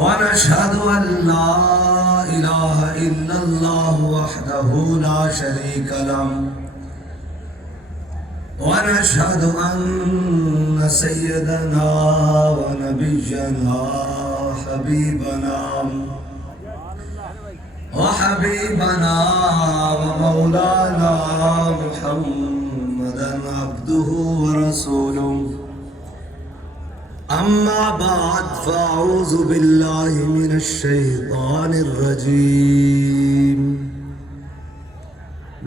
ونشهد أن لا إله إلا الله وحده لا شريك له ونشهد أن سيدنا ونبينا حبيبنا ومولانا محمدا عبده ورسوله أما بعد فأعوذ بالله من الشيطان الرجيم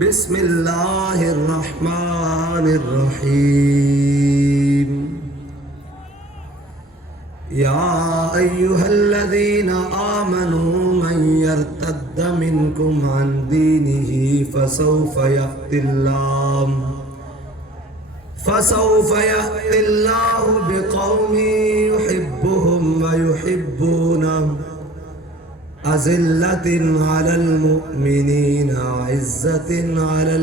بسم الله الرحمن الرحيم يا أيها الذين آمنوا من يرتد منكم عن دينه فسوف يأتي الله بقوم يحبهم ويحبونه أذلة على المؤمنين عزة على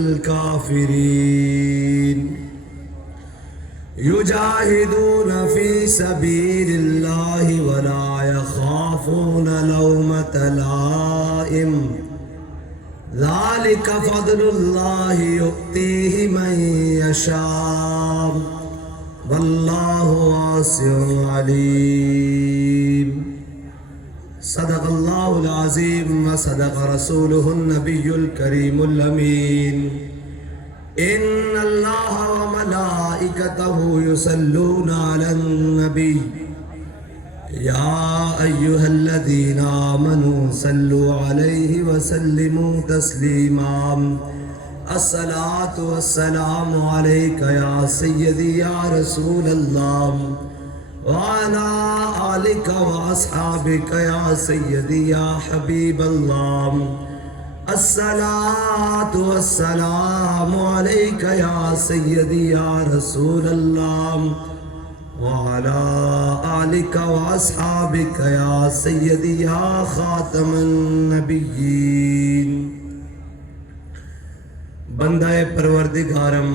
الكافرين يجاهدون في سبيل الله ولا يخافون لومة لائم ذلك فضل الله يؤتيه من يشاء والله واسع عليم صدق الله العظيم وصدق رسوله النبي الكريم الأمين إن الله وملائكته يصلون على النبي يا أيها الذين آمنوا صلوا عليه وسلموا تسليما الصلاة والسلام عليك يا سيدي يا رسول الله وعلى آلك وأصحابك يا سيدي يا حبيب الله الصلاة والسلام عليك يا سيدي يا رسول الله وعلى آلك وأصحابك يا سيدي يا خاتم النبيين بندہ پروردگارم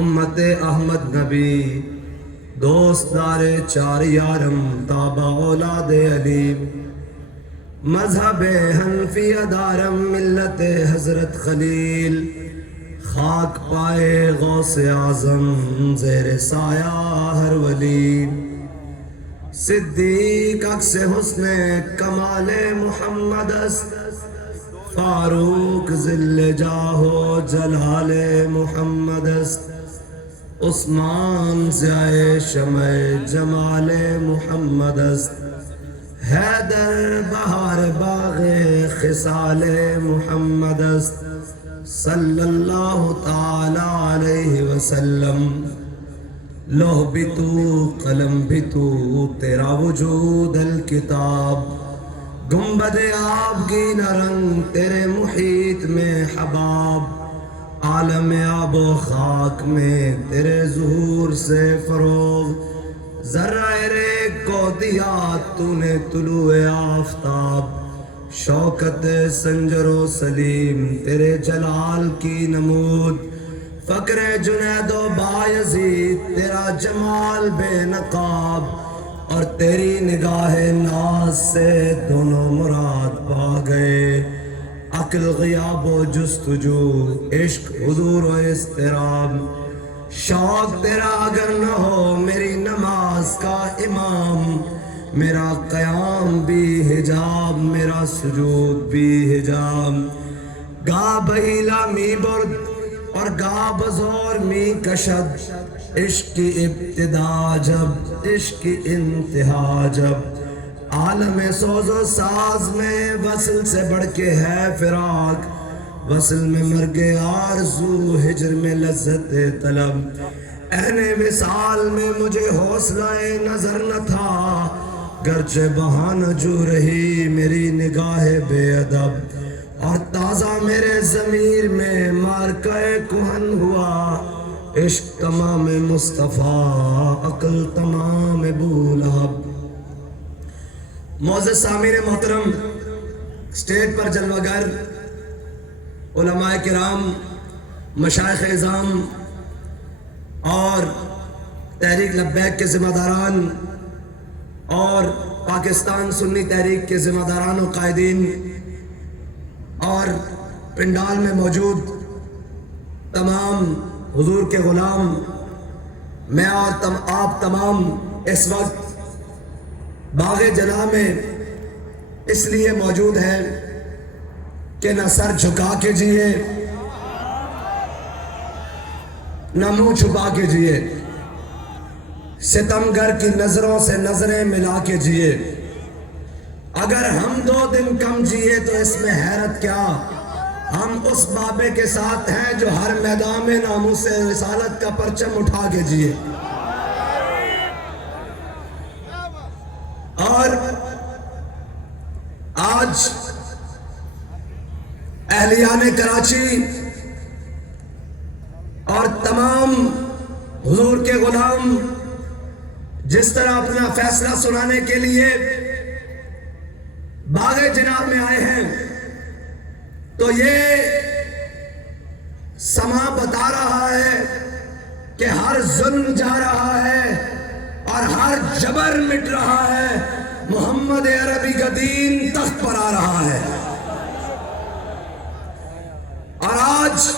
امت احمد نبی دوست دار چار یارم تابع اولاد علی مذہب حنفی دارم ملت حضرت خلیل خاک پائے غوث اعظم زیر سایہ ہر ولی صدیق عکس حسن کمال محمد است فاروق ذل جاہ و جلال محمد است عثمان ضیائے شمع جمال محمد است، حیدر بہار باغ خصال محمد است، صلی اللہ تعالی علیہ وسلم۔ لوح بھی تو قلم بھی تو، تیرا وجود الکتاب، گنبد آبگین رنگ تیرے محیط میں حباب، عالم آب و خاک میں تیرے ظہور سے فروغ، ذرہ ریگ کو دیا تو نے طلوع آفتاب، شوکت سنجر و سلیم تیرے جلال کی نمود، فقر جنید و بایزید تیرا جمال بے نقاب، اور تیری نگاہ ناز سے دونوں مراد پا گئے، عقل غیاب و جستجو، عشق حضور و اضطراب، شوق تیرا اگر نہ ہو میری نماز کا امام، میرا قیام بھی حجاب میرا سجود بھی حجاب، گا بہیلا می برد اور گا بزور می کشد، عشق کی ابتدا جب عشق کی انتہا جب، عالم سوز و ساز میں وصل سے بڑھ کے ہے فراق، وصل میں مرگ آرزو، ہجر میں لذت طلب، عین وصال میں مجھے حوصلہ نظر نہ تھا، گرچہ بہانہ جو رہی میری نگاہ بے ادب، اور تازہ میرے ضمیر میں مارکہ کہن ہوا، عشق تمام مصطفیٰ عقل تمام ابو لہب۔ معزز سامعین محترم، اسٹیج پر جلوہ گر علماء کرام، مشائخ اعظام اور تحریک لبیک کے ذمہ داران اور پاکستان سنی تحریک کے ذمہ داران و قائدین اور پنڈال میں موجود تمام حضور کے غلام، میں اور آپ تمام اس وقت باغ جناح میں اس لیے موجود ہیں کہ نہ سر جھکا کے جیے نہ منہ چھپا کے جیے، ستمگر کی نظروں سے نظریں ملا کے جیے، اگر ہم 2 دن کم جیے تو اس میں حیرت کیا، ہم اس بابے کے ساتھ ہیں جو ہر میدان میں ناموس رسالت کا پرچم اٹھا کے جیے۔ اور آج اہلیان کراچی اور تمام حضور کے غلام جس طرح اپنا فیصلہ سنانے کے لیے باغ جناح میں آئے ہیں، تو یہ سما بتا رہا ہے کہ ہر ظلم جا رہا ہے اور ہر جبر مٹ رہا ہے، محمد عربی کا دین تخت پر آ رہا ہے۔ اور آج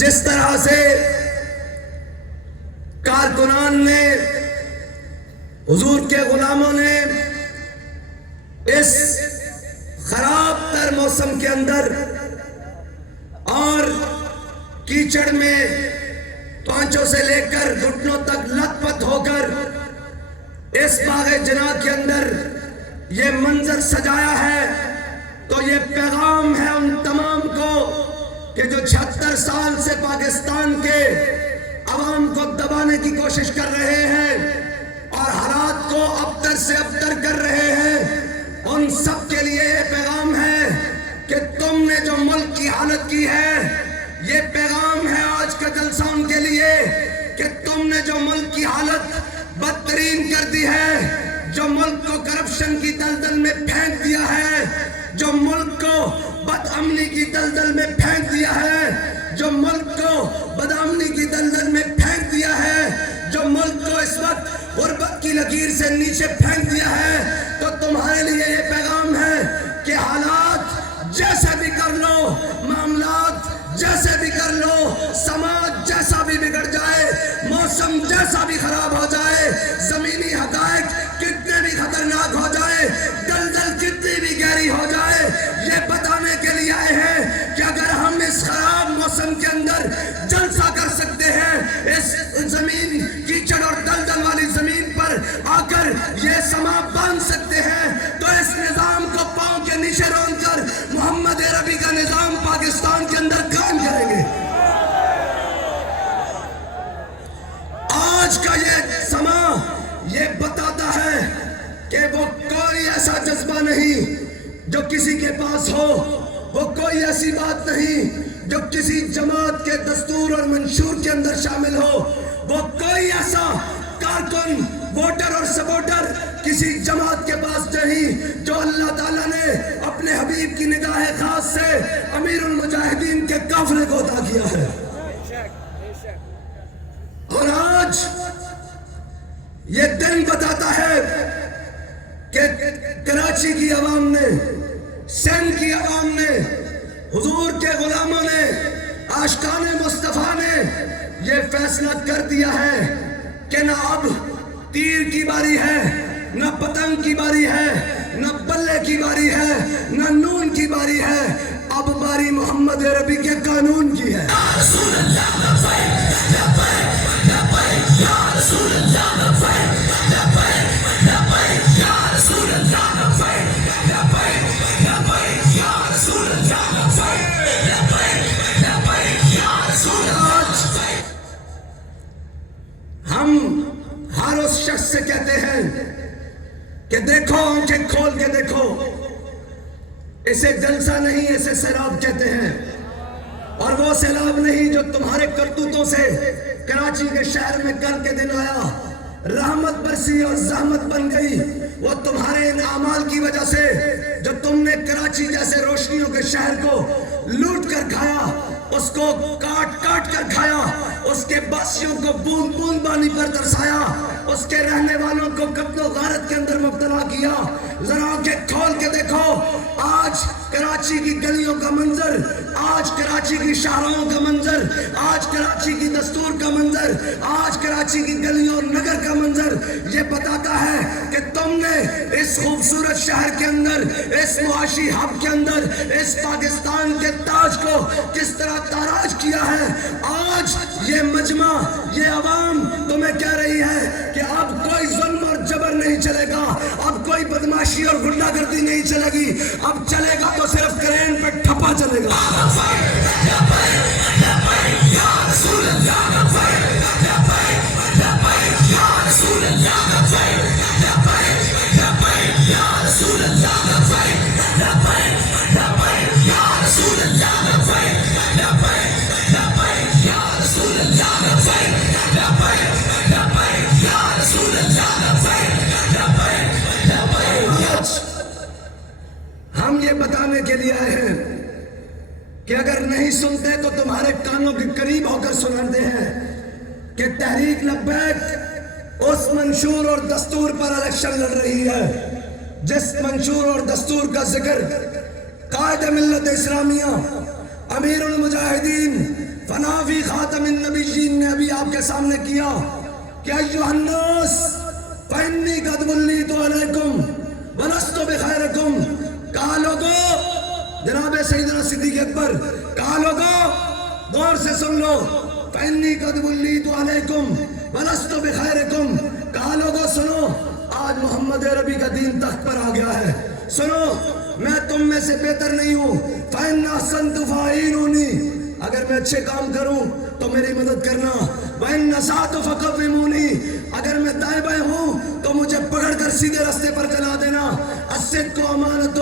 جس طرح سے کارکنان نے، حضور کے غلاموں نے اس خراب تر موسم کے اندر اور کیچڑ میں پانچوں سے لے کر گھٹنوں تک لت پت ہو کر اس باغ جناح کے اندر یہ منظر سجایا ہے، تو یہ پیغام ہے ان تمام کو کہ جو 76 سال سے پاکستان کے عوام کو دبانے کی کوشش کر رہے ہیں اور حالات کو ابتر سے ابتر کر رہے ہیں، ان سب کے لیے یہ پیغام ہے کہ تم نے جو ملک کی حالت کی ہے، یہ پیغام ہے آج کا جلسہ ان کے لیے کہ تم نے جو ملک کی حالت بدترین کر دی ہے، جو ملک کو کرپشن کی دلدل میں پھینک دیا ہے، جو ملک کو بد امنی کی دلدل میں پھینک دیا ہے، جو ملک کو بدامنی کی دلدل میں پھینک دیا ہے، جو ملک کو اس وقت غربت کی لکیر سے نیچے پھینک دیا ہے، تو تمہارے لیے یہ پیغام ہے کہ حالات جیسے بھی کر لو، معاملات جیسے بھی کر لو، سماج جیسا بھی بگڑ جائے، موسم جیسا بھی خراب ہو جائے، زمینی حقائق کتنے بھی خطرناک ہو جائے، دلدل کتنی بھی گہری ہو جائے، یہ بتانے کے لیے آئے ہیں کہ اگر ہم اس خراب موسم کے اندر جلسہ کر سکتے ہیں ایسی بات نہیں جو کسی جماعت کے دستور اور منشور کے اندر شامل ہو. وہ کوئی ایسا کارکن، ووٹر اور سپورٹر کسی جماعت کے پاس نہیں جو اللہ تعالیٰ نے اپنے حبیب کی نگاہ خاص سے امیر المجاہدین کے قافلے کو عطا کیا ہے. اور آج یہ دن بتاتا ہے کہ کراچی کی عوام نے، سندھ کی عوام نے، حضور کے غلاموں نے، عاشقان مصطفیٰ نے یہ فیصلہ کر دیا ہے کہ نہ اب تیر کی باری ہے، نہ پتنگ کی باری ہے، نہ بلے کی باری ہے، نہ نون کی باری ہے، اب باری محمد عربی کے قانون کی ہے. ہم ہر اس شخص سے کہتے ہیں کہ دیکھو، آنکھیں کھول کے دیکھو، اسے جلسہ نہیں، اسے سیلاب کہتے ہیں. اور وہ سیلاب نہیں جو تمہارے کرتوتوں سے کراچی کے شہر میں کل کے دن آیا، رحمت برسی اور زحمت بن گئی. وہ تمہارے ان اعمال کی وجہ سے جو تم نے کراچی جیسے روشنیوں کے شہر کو لوٹ کر کھایا، اس کو کاٹ کاٹ کر کھایا، اس کے باسیوں کو بوند بوند پانی پر ترسایا، اس کے رہنے والوں کو قتل و غارت کے اندر مبتلا کیا. ذرا آنکھیں کھول کے دیکھو، آج کراچی کی گلیوں کا منظر، آج کراچی کی شاہراہوں کا منظر، آج کراچی کی دستور کا منظر، آج کراچی کی گلیوں اور نگر کا منظر یہ بتاتا ہے کہ تم نے اس خوبصورت شہر کے اندر، اس معاشی ہب کے اندر، اس پاکستان کے تاج کو کس طرح تاراج کیا ہے. آج یہ مجمع، یہ عوام تمہیں کہہ رہی ہے کہ اب کوئی ظلم اور جبر نہیں چلے گا، اب کوئی بدماشی اور غنڈہ گردی نہیں چلے گی، اب چلے گا تو صرف کرین پہ ٹھپا چلے گا. ہم یہ بتانے کے لیے آئے ہیں کہ اگر نہیں سنتے تو تمہارے کانوں کے قریب ہو کر سناتے ہیں کہ تحریک لبیک اس منشور اور دستور پر الیکشن لڑ رہی ہے جس منشور اور دستور کا ذکر قائد ملت اسلامیہ امیر المجاہدین فنافی خاتم النبیین نے ابھی آپ کے سامنے کیا کہ ایھا الناس فانی قد ولیت علیکم ولست بخیرکم. کہا لوگو، جناب سیدنا صدیق اکبر، کہا لوگو غور سے سن لو، فانی قد ولیت علیکم ولست بخیرکم. کہا لوگو سنو، آج محمد عربی کا دین تخت پر آ گیا ہے. سنو، میں تم میں سے بہتر نہیں ہوں. فإن أحسنت فأعينوني، اگر میں اچھے کام کروں تو میری مدد کرنا. وإن أسأت فقوموني، اگر میں دائیں بائیں ہوں تو مجھے پکڑ کر سیدھے راستے پر چلا دینا. الصدق امانۃ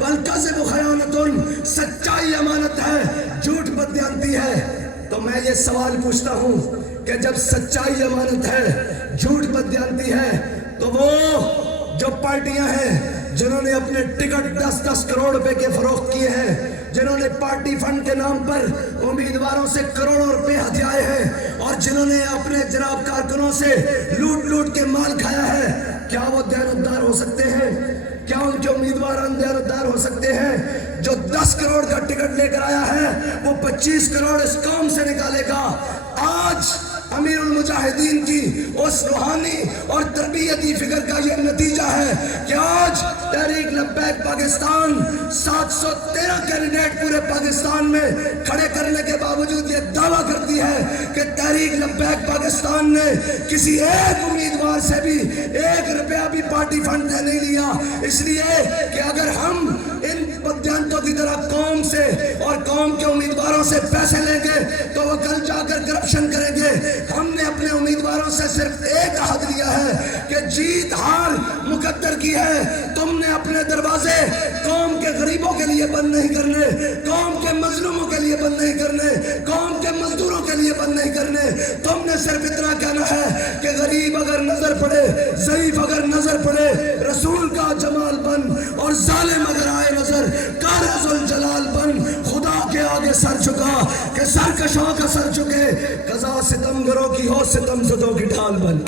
والکذب خیانۃ، سچائی امانت ہے، جھوٹ بددیانتی ہے. تو میں یہ سوال پوچھتا ہوں کہ جب سچائی امانت ہے، جھوٹ بددیانتی ہے، تو وہ جو پارٹیاں ہیں جنہوں نے اپنے ٹکٹ 10-10 کروڑ روپے کے فروخت کیے ہیں، جنہوں نے پارٹی فنڈ کے نام پر امیدواروں سے کروڑوں روپے ہتھیائے ہیں، اور جنہوں نے اپنے جناب کارکنوں سے لوٹ لوٹ کے مال کھایا ہے، کیا وہ دیانتدار ہو سکتے ہیں؟ کیا ان کے امیدواران دیانتدار ہو سکتے ہیں؟ جو 10 کروڑ کا ٹکٹ لے کر آیا ہے وہ 25 کروڑ اس قوم سے نکالے گا. آج امیر المجاہدین کی اس روحانی اور تربیتی فکر کا یہ نتیجہ ہے کہ آج تحریک لبیک پاکستان 713 کینڈیڈیٹ پورے پاکستان میں کھڑے کرنے کے باوجود یہ دعویٰ کرتی ہے کہ تحریک لبیک پاکستان نے کسی ایک امیدوار سے بھی 1 روپیہ بھی پارٹی فنڈ نہیں لیا. اس لیے کہ اگر ہم ان بددیانتوں کی طرح قوم سے اور قوم کے امیدواروں سے پیسے لیں گے تو وہ کل جا کر کرپشن کریں گے. ہم نے اپنے امیدواروں سے صرف ایک عہد لیا ہے کہ جیت ہار مقدر کی ہے. تم نے اپنے دروازے قوم کے غریبوں کے لیے بند نہیں کرنے, قوم کے مظلوموں کے لیے بند نہیں کرنے, قوم کے مزدوروں کے لیے بند نہیں کرنے. تم نے صرف اتنا کہنا ہے کہ غریب اگر نظر پڑے, ضعیف اگر نظر پڑے, رسول کا جمال بن, اور ظالم اگر آئے نظر کار ذوالجلال بن. خدا کے آگے سر جھکا کہ سرکشوں کا سر جھکے, قضا ستمگروں کی ہو ستم زدوں کی ڈھال بن.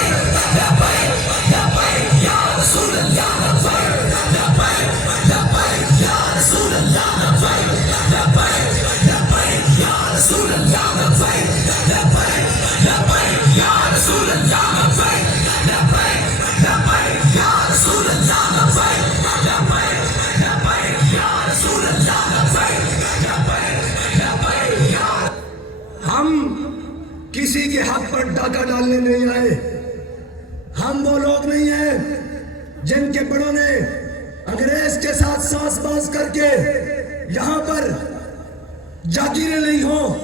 ہم کسی کے حق پر ڈاکہ ڈالنے نہیں آئے. ہم وہ لوگ نہیں ہیں جن کے بڑوں نے انگریز کے ساتھ ساز باز کر کے یہاں پر جاگیریں نہیں ہوں.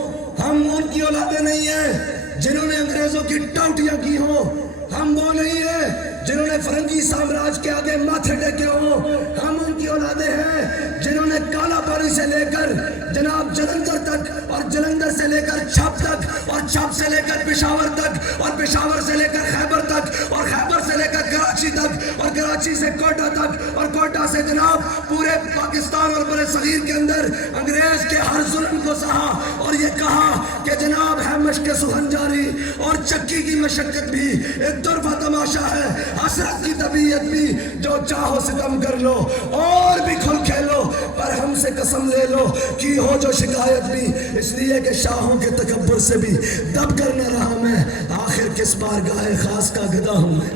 ہم ان کی اولادیں نہیں ہیں جنہوں نے انگریزوں کی ٹوٹیاں کی ہوں. ہم وہ نہیں ہیں جنہوں نے فرنگی سامراج کے آگے ماتھے ٹیکے ہوں. ہم ان کی اولادیں ہیں جنہوں نے کالا پانی سے لے کر جناب جلندھر تک, اور جلندھر سے لے کر چھاپ تک, اور چھاپ سے لے کر پشاور تک, اور پشاور سے لے کر خیبر تک, اور خیبر سے لے کر کراچی تک, اور کراچی سے کوئٹہ تک, اور کوئٹہ سے جناب پورے پاکستان اور بر صغیر کے اندر انگریز کے ہر ظلم کو سہا, اور یہ کہا کہ جناب ہے مشق سخن جاری اور چکی کی مشقت بھی ایک طرفہ تماشا ہے, حسرت کی طبیعت بھی جو چاہو ستم کر لو اور بھی کھل کھیلو, پر ہم سے قسم لے لو کی ہو جو شکایت بھی, اس لیے کہ شاہوں کے تکبر سے بھی دب کر نہ رہا میں, آخر کس بار گائے خاص کا گدا ہوں میں.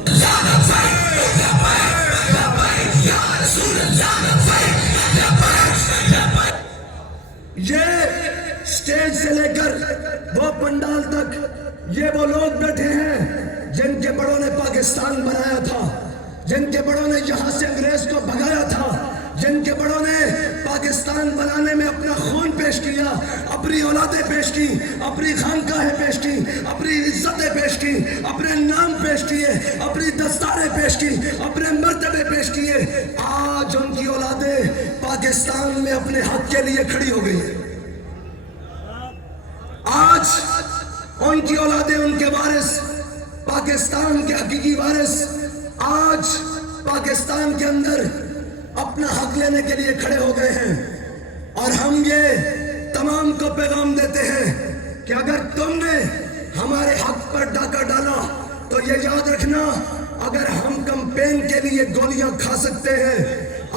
یہ سٹیج سے لے کر وہ پنڈال تک یہ وہ لوگ بیٹھے ہیں جن کے بڑوں نے پاکستان بنایا تھا, جن کے بڑوں نے یہاں سے انگریز کو بھگایا تھا, جن کے بڑوں نے پاکستان بنانے میں اپنا خون پیش کیا, اپنی اولادیں پیش کی, اپنی خانقاہیں پیش کی, اپنی عزتیں پیش کی, اپنے نام پیش کیے, اپنی دستاریں پیش کی, اپنے مرتبے پیش کیے. آج ان کی اولادیں پاکستان میں اپنے حق کے لیے کھڑی ہو گئی. آج ان کی اولادیں, ان کے وارث, پاکستان کے حقیقی وارث آج پاکستان کے اندر اپنا حق لینے کے لیے کھڑے ہو گئے ہیں. اور ہم یہ تمام کو پیغام دیتے ہیں کہ اگر تم نے ہمارے حق پر ڈاکہ ڈالا تو یہ یاد رکھنا, اگر ہم کمپین کے لیے گولیاں کھا سکتے ہیں,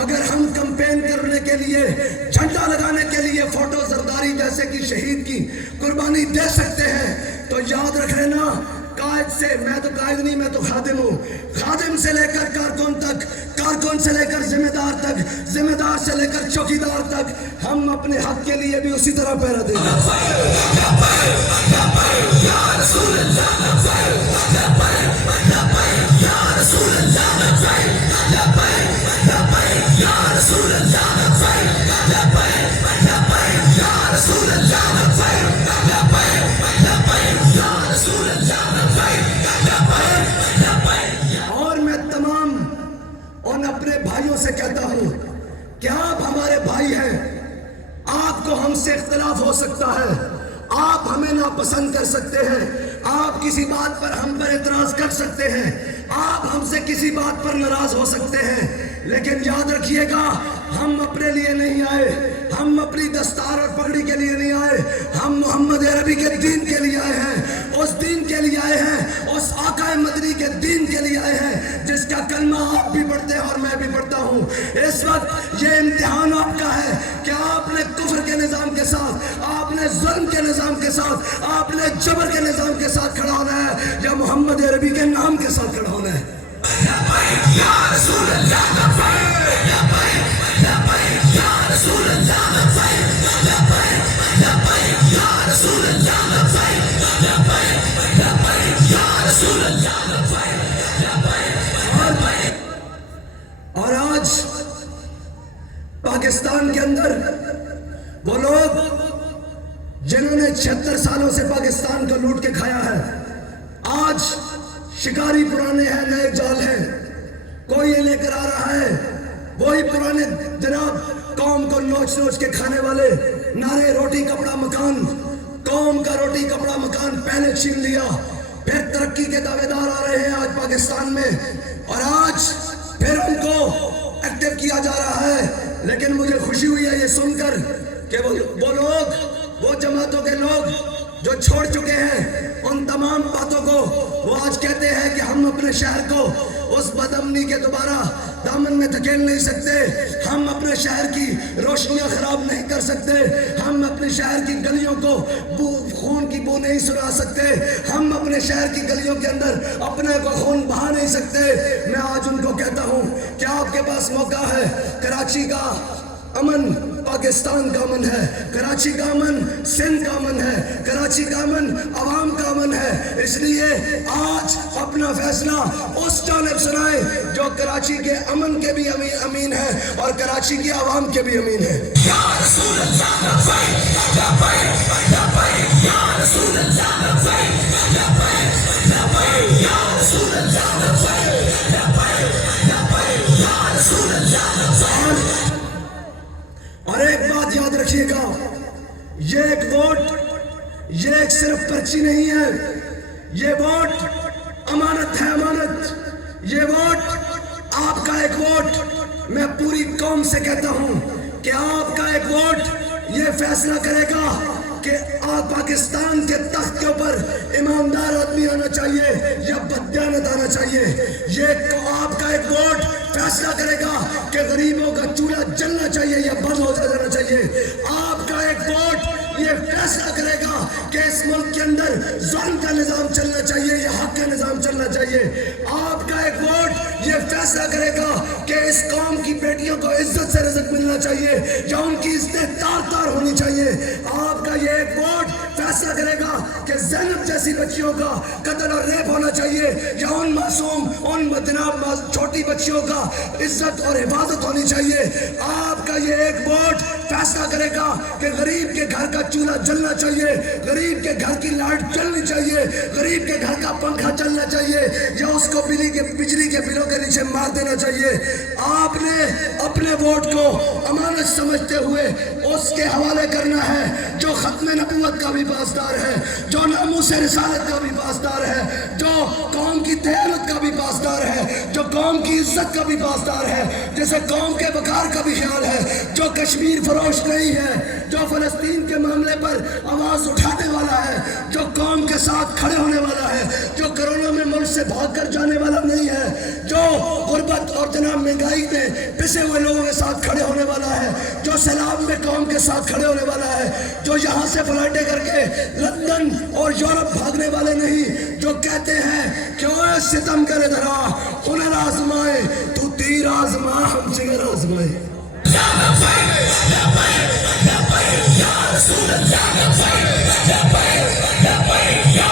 اگر ہم کمپین کرنے کے لیے جھنڈا لگانے کے لیے فوٹو زرداری جیسے کہ شہید کی قربانی دے سکتے ہیں, تو یاد رکھ لینا قائد سے, میں تو قائد نہیں, میں تو خادم ہوں, خادم سے لے کر کارکن تک, کارکن سے لے کر ذمہ دار تک, ذمہ دار سے لے کر چوکیدار تک, ہم اپنے حق کے لیے بھی اسی طرح پہرا دیں گے. اور میں تمام ان اپنے بھائیوں سے کہتا ہوں کہ آپ ہمارے بھائی ہیں, آپ کو ہم سے اختلاف ہو سکتا ہے, آپ ہمیں ناپسند کر سکتے ہیں, آپ کسی بات پر ہم پر اعتراض کر سکتے ہیں, آپ ہم سے کسی بات پر ناراض ہو سکتے ہیں, لیکن یاد رکھیے گا ہم اپنے لیے نہیں آئے, ہم اپنی دستار اور پگڑی کے لیے نہیں آئے, ہم محمد عربی کے دین کے لیے آئے ہیں, اس دین کے لیے آئے ہیں, اس آقا مدنی کے دین کے لیے آئے ہیں جس کا کلمہ آپ بھی پڑھتے ہیں اور میں بھی پڑھتا ہوں. اس وقت یہ امتحان آپ کا ہے کہ آپ نے کفر کے نظام کے ساتھ, آپ نے ظلم کے نظام کے ساتھ, آپ نے جبر کے نظام کے ساتھ کھڑا ہونا ہے یا محمد عربی کے نام کے ساتھ کھڑا ہونا ہے. اور آج پاکستان کے اندر وہ لوگ جنہوں نے 76 سالوں سے پاکستان کو لوٹ کے کھایا ہے, آج شکاری پرانے ہیں, نئے جال ہیں, کوئی یہ لے کر آ رہا ہے وہی پرانے جناب قوم کو نوچ نوچ کے کھانے والے نعرے روٹی کپڑا مکان، قوم کا روٹی کپڑا مکان پہلے چھین لیا، پھر ترقی کے دعوے دار آ رہے ہیں آج پاکستان میں، اور آج پھر ان کو ایکٹیو کیا جا رہا ہے۔ لیکن مجھے خوشی ہوئی ہے یہ سن کر کہ وہ لوگ، وہ جماعتوں کے لوگ جو چھوڑ چکے ہیں ان تمام باتوں کو، وہ آج کہتے ہیں کہ ہم اپنے شہر کو اس بدامنی کے دوبارہ دامن میں دھکیل نہیں سکتے، ہم اپنے شہر کی روشنیاں خراب نہیں کر سکتے، ہم اپنے شہر کی گلیوں کو خون کی بو نہیں سنا سکتے، ہم اپنے شہر کی گلیوں کے اندر اپنے کو خون بہا نہیں سکتے۔ میں آج ان کو کہتا ہوں کہ آپ کے پاس موقع ہے، کراچی کا امن پاکستان کا امن ہے، کراچی کا امن سندھ کا امن ہے، کراچی کا امن عوام کا امن ہے، اس لیے آج اپنا فیصلہ اس جانب سنائیں جو کراچی کے امن کے بھی امین ہے اور کراچی کی عوام کے بھی امین ہے۔ یا رسول اللہ لبیک لبیک لبیک یا رسول اللہ لبیک لبیک لبیک یا رسول اللہ لبیک لبیک لبیک یا رسول اللہ لبیک۔ اور ایک بات یاد رکھیے گا، یہ ایک ووٹ، یہ ایک صرف پرچی نہیں ہے، یہ ووٹ امانت ہے، امانت۔ یہ ووٹ آپ کا ایک ووٹ، میں پوری قوم سے کہتا ہوں کہ آپ کا ایک ووٹ یہ فیصلہ کرے گا کہ آپ پاکستان کے تخت کے اوپر ایماندار آدمی آنا چاہیے یا بددیانت آنا چاہیے۔ یہ آپ کا ایک ووٹ فیصلہ کرے گا کہ غریبوں کا چولہا جلنا چاہیے یا بند ہو جانا چاہیے۔ آپ کا ایک ووٹ یہ فیصلہ کرے گا کہ اس ملک کے اندر ظلم کا نظام چلنا چاہیے یا حق کا نظام چلنا چاہیے۔ آپ کا ایک ووٹ یہ فیصلہ کرے گا کہ اس قوم کی بیٹیوں کو عزت سے رزق ملنا چاہیے یا ان کی عزتیں تار تار ہونی چاہیے۔ آپ کا یہ ایک ووٹ فیصلہ کرے گا کہ زینب جیسی بچیوں کا قتل اور ریپ ہونا چاہیے یا ان معصوم، ان جناب چھوٹی بچیوں کا عزت اور حفاظت ہونی چاہیے۔ آپ کا یہ ایک ووٹ فیصلہ کرے گا کہ غریب کے گھر کا چولہا جلنا چاہیے، غریب کے گھر کی لائٹ جلنی چاہیے، غریب کے گھر کا پنکھا چلنا چاہیے یا اس کو بجلی کے بلوں کے نیچے مار دینا چاہیے۔ آپ نے اپنے ووٹ کو امانت سمجھتے ہوئے اس کے حوالے کرنا ہے جو ختم نبوت کا بھی پاسدار ہے، جو ناموس رسالت کا بھی پاسدار ہے، جو قوم کی دیانت کا بھی پاسدار ہے، جو قوم کی عزت کا بھی پاسدار ہے، جسے قوم کے وقار کا بھی خیال ہے، جو کشمیر فروش نہیں ہے، جو فلسطین کے معاملے پر آواز اٹھانے والا ہے، جو قوم کے ساتھ کھڑے ہونے والا ہے، جو کرونا میں ملک سے بھاگ کر جانے والا نہیں ہے، جو غربت اور جناب مہنگائی میں پسے ہوئے لوگوں کے ساتھ کھڑے ہونے والا ہے، جو سیلاب میں قوم کے ساتھ کھڑے ہونے والا ہے، جو یہاں سے فلائٹیں کر کے لندن اور یورپ بھاگنے والے نہیں، جو کہتے ہیں کہ اوے ستم کرے دھرا ہنر آزمائے تو تیر آزما ہم جگر آزمائے۔ یا لبیک لبیک لبیک یا رسول اللہ لبیک لبیک لبیک یا